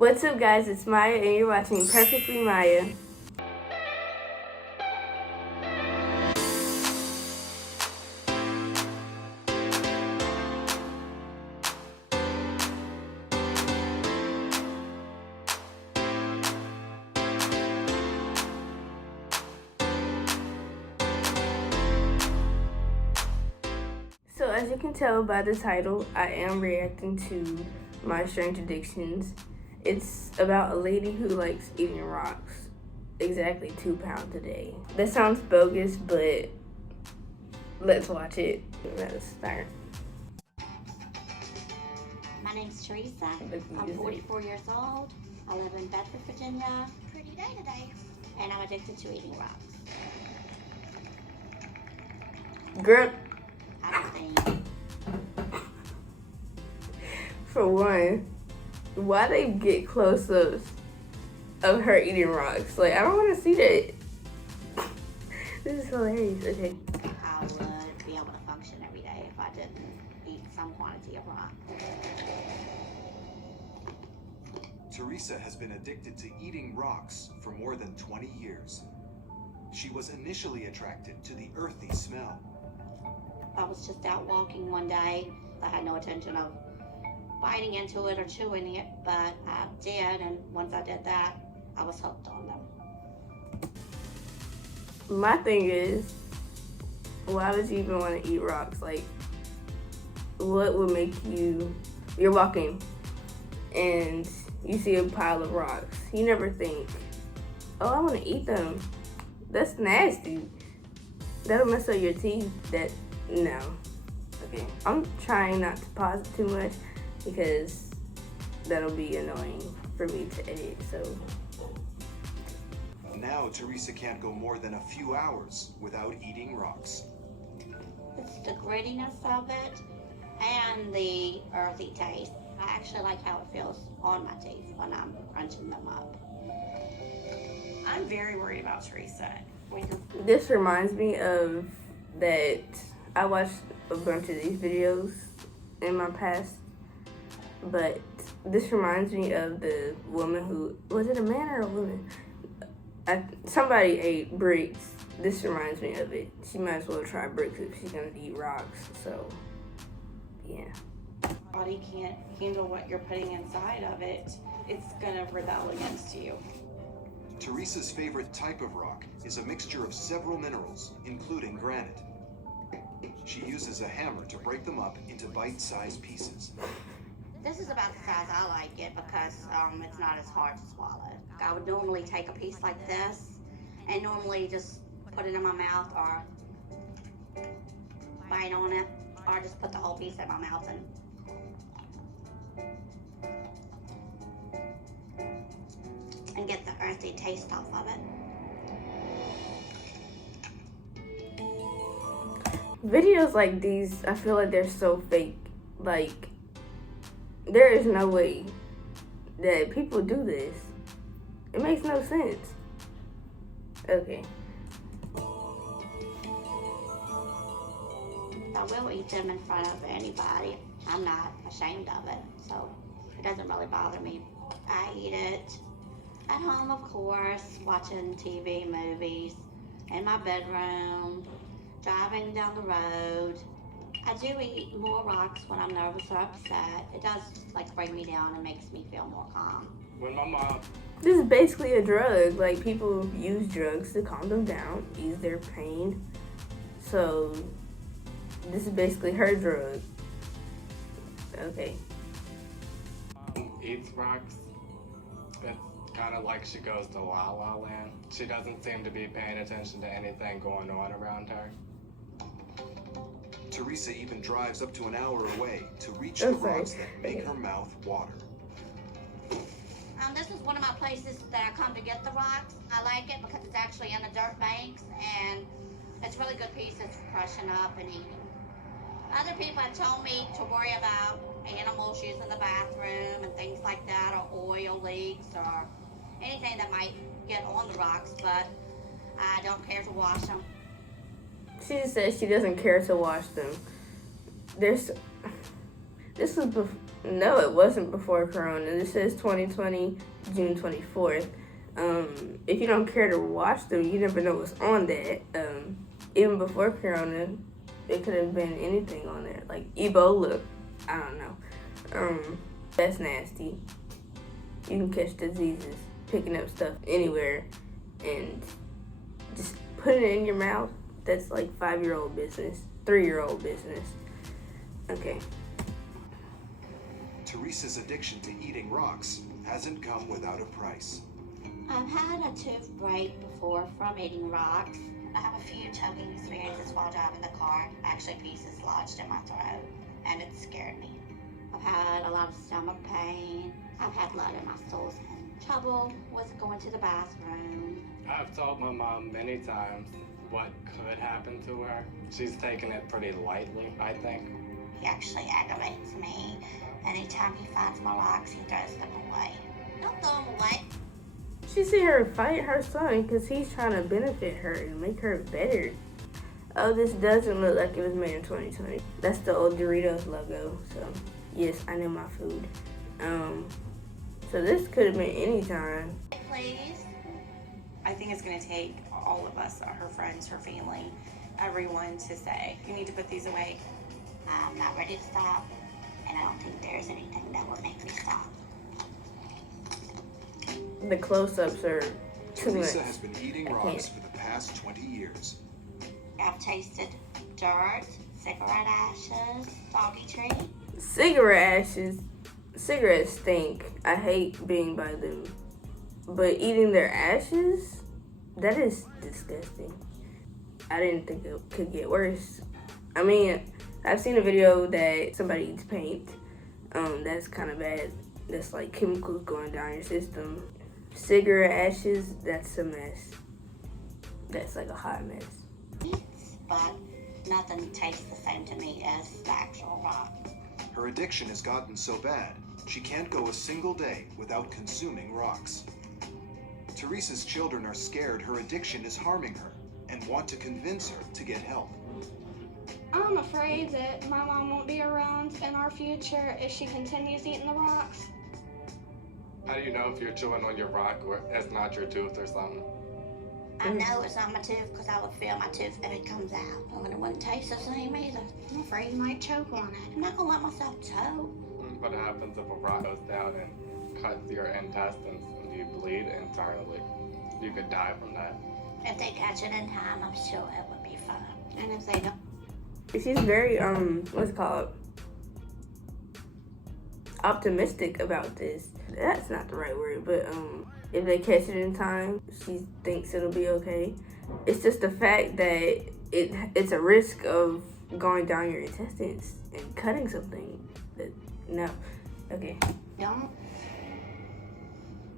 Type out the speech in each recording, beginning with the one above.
What's up, guys? It's Maya, and you're watching Perfectly Maya. So as you can tell by the title, I am reacting to my strange addictions. It's about a lady who likes eating rocks, exactly 2 pounds a day. That sounds bogus, but let's watch it. Let's start. My name's Teresa. I'm 44 years old. I live in Bedford, Virginia. Pretty day today. And I'm addicted to eating rocks. Girl, I think. for one, why they get close-ups of her eating rocks? Like, I don't want to see that. This is hilarious. Okay. I would be able to function every day if I didn't eat some quantity of rock. Teresa has been addicted to eating rocks for more than 20 years. She was initially attracted to the earthy smell. I was just out walking one day. I had no intention of biting into it or chewing it, but I did, and once I did that, I was hooked on them. My thing is, why would you even want to eat rocks? Like, what would make you're walking and you see a pile of rocks. You never think, oh, I want to eat them. That's nasty. That'll mess up your teeth. No. Okay, I'm trying not to pause it too much because that'll be annoying for me to edit, so. Now Teresa can't go more than a few hours without eating rocks. It's the grittiness of it and the earthy taste. I actually like how it feels on my teeth when I'm crunching them up. I'm very worried about Teresa. This reminds me of that I watched a bunch of these videos in my past, but this reminds me of the woman who, was it a man or a woman? Somebody ate bricks. This reminds me of it. She might as well try bricks if she's gonna eat rocks, so yeah. Body can't handle what you're putting inside of it. It's gonna rebel against you. Teresa's favorite type of rock is a mixture of several minerals, including granite. She uses a hammer to break them up into bite-sized pieces. This is about the size I like it because it's not as hard to swallow. I would normally take a piece like this and normally just put it in my mouth or bite on it, or just put the whole piece in my mouth and get the earthy taste off of it. Videos like these, I feel like they're so fake. Like, there is no way that people do this. It makes no sense. Okay. I will eat them in front of anybody. I'm not ashamed of it, so it doesn't really bother me. I eat it at home, of course, watching TV, movies, in my bedroom, driving down the road. I do eat more rocks when I'm nervous or upset. It does like bring me down and makes me feel more calm. When my mom... This is basically a drug. Like, people use drugs to calm them down, ease their pain. So, this is basically her drug. Okay. Eats rocks. It's kind of like she goes to La La Land. She doesn't seem to be paying attention to anything going on around her. Teresa even drives up to an hour away to reach the rocks that make her mouth water. This is one of my places that I come to get the rocks. I like it because it's actually in the dirt banks and it's really good pieces for crushing up and eating. Other people have told me to worry about animals using the bathroom and things like that, or oil leaks or anything that might get on the rocks, but I don't care to wash them. She just says she doesn't care to wash them. This was No, it wasn't before Corona. This says 2020, June 24th. If you don't care to watch them, you never know what's on that. Even before Corona, it could have been anything on there, like Ebola. I don't know. That's nasty. You can catch diseases picking up stuff anywhere and just putting it in your mouth. That's like 5-year-old business, 3-year-old business. Okay. Teresa's addiction to eating rocks hasn't come without a price. I've had a tooth break before from eating rocks. I have a few choking experiences while driving the car. Actually, pieces lodged in my throat, and it scared me. I've had a lot of stomach pain. I've had blood in my stools. Trouble with going to the bathroom. I've told my mom many times what could happen to her. She's taken it pretty lightly, I think. He actually aggravates me. Anytime he finds my rocks, he throws them away. Don't throw them away. She see her fight her son because he's trying to benefit her and make her better. Oh, this doesn't look like it was made in 2020. That's the old Doritos logo. So, yes, I know my food. So this could have been any time. Please. I think it's gonna take all of us, her friends, her family, everyone to say, you need to put these away. I'm not ready to stop, and I don't think there's anything that would make me stop. The close-ups are too much. Teresa has been eating rocks for the past 20 years. I've tasted dirt, cigarette ashes, doggy treat. Cigarette ashes. Cigarettes stink. I hate being by them. But eating their ashes? That is disgusting. I didn't think it could get worse. I mean, I've seen a video that somebody eats paint. That's kind of bad. That's like chemicals going down your system. Cigarette ashes, that's a mess. That's like a hot mess. But nothing tastes the same to me as the actual rock. Her addiction has gotten so bad, she can't go a single day without consuming rocks. Teresa's children are scared her addiction is harming her and want to convince her to get help. I'm afraid that my mom won't be around in our future if she continues eating the rocks. How do you know if you're chewing on your rock or it's not your tooth or something? I know it's not my tooth because I would feel my tooth if it comes out. And it wouldn't taste the same either. I'm afraid you might choke on it. I'm not going to let myself choke. What happens if a rock goes down and cuts your intestines and you bleed internally? You could die from that. If they catch it in time, I'm sure it would be fun. And if they don't, She's very, what's it called? Optimistic about this. That's not the right word, but if they catch it in time, she thinks it'll be okay. It's just the fact that it's a risk of going down your intestines and cutting something. No. Okay. Don't.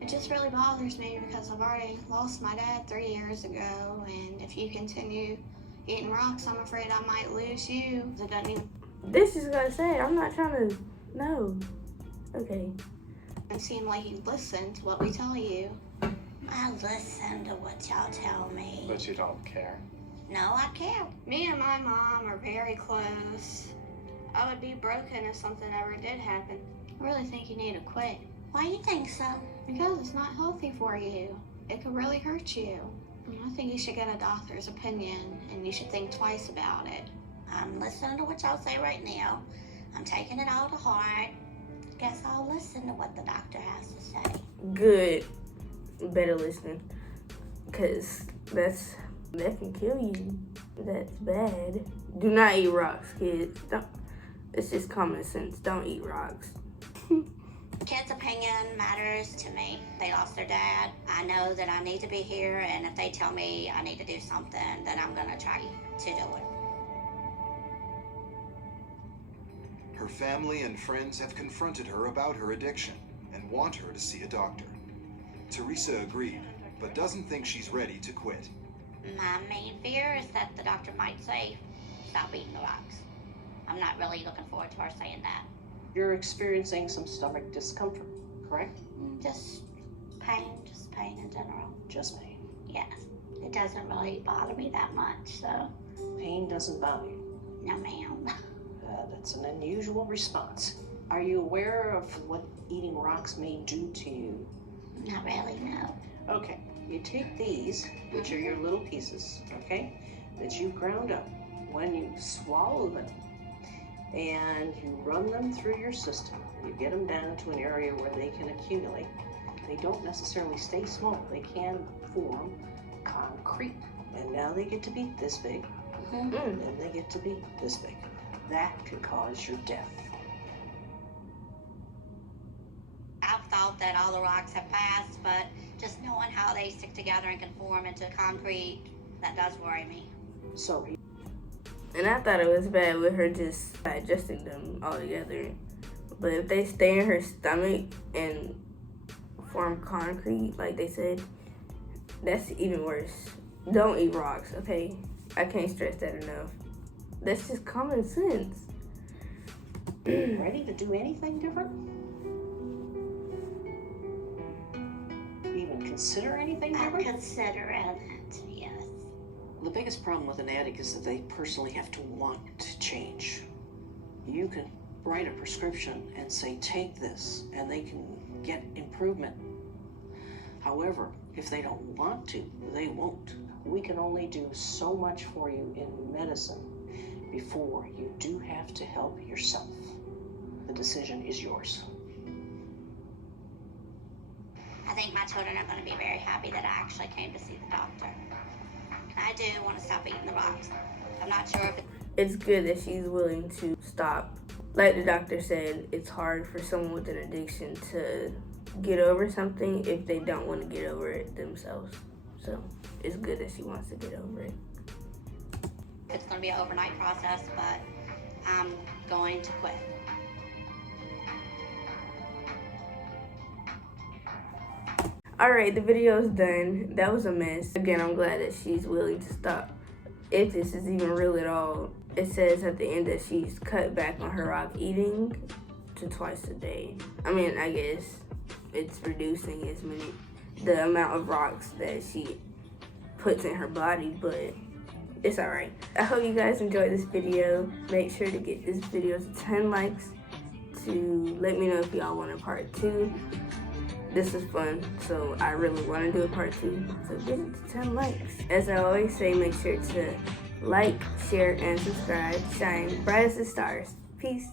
It just really bothers me because I've already lost my dad 3 years ago, and if you continue eating rocks, I'm afraid I might lose you. It doesn't even This is gonna say, I'm not trying to, no. Okay. seem like you listen to what we tell you. I listen to what y'all tell me. But you don't care. No, I care. Me and my mom are very close. I would be broken if something ever did happen. I really think you need to quit Why do you think so? because it's not healthy for you. It could really hurt you. And I think you should get a doctor's opinion, and you should think twice about it. I'm listening to what y'all say right now. I'm taking it all to heart. Guess I'll listen to what the doctor has to say. Good. Better listening. Because that can kill you. That's bad. Do not eat rocks, kids. Don't. It's just common sense. Don't eat rocks. Kids' opinion matters to me. They lost their dad. I know that I need to be here, and if they tell me I need to do something, then I'm gonna try to do it. Her family and friends have confronted her about her addiction and want her to see a doctor. Teresa agreed, but doesn't think she's ready to quit. My main fear is that the doctor might say, stop eating the rocks. I'm not really looking forward to her saying that. You're experiencing some stomach discomfort, correct? Just pain in general. Just pain. Yes. It doesn't really bother me that much, so Pain doesn't bother you. no ma'am. That's an unusual response. Are you aware of what eating rocks may do to you? Not really, no. Okay, you take these, which are your little pieces, okay, that you've ground up. When you swallow them and you run them through your system, you get them down to an area where they can accumulate. They don't necessarily stay small. They can form concrete. And now they get to be this big, and they get to be this big. That could cause your death. I've thought that all the rocks have passed, but just knowing how they stick together and can form into concrete, that does worry me. So, And I thought it was bad with her just digesting them all together. But if they stay in her stomach and form concrete, like they said, that's even worse. Don't eat rocks, okay? I can't stress that enough. That's just common sense. ready to do anything different? Even consider anything I'm different? considering it, yes. The biggest problem with an addict is that they personally have to want to change. You can write a prescription and say, take this, and they can get improvement. However, if they don't want to, they won't. We can only do so much for you in medicine before you do have to help yourself. The decision is yours. I think my children are going to be very happy that I actually came to see the doctor. I do want to stop eating the rocks. I'm not sure if It's good that she's willing to stop. Like the doctor said, it's hard for someone with an addiction to get over something if they don't want to get over it themselves. So it's good that she wants to get over it. it's going to be an overnight process, but I'm going to quit. Alright, the video's done. That was a mess. Again, I'm glad that she's willing to stop. If this is even real at all, it says at the end that she's cut back on her rock eating to twice a day. I mean, I guess it's reducing the amount of rocks that she puts in her body, but it's alright. I hope you guys enjoyed this video. Make sure to get this video to 10 likes to let me know if y'all want a part 2. This is fun, so I really want to do a part 2. So get it to 10 likes. As I always say, make sure to like, share, and subscribe. Shine bright as the stars. Peace.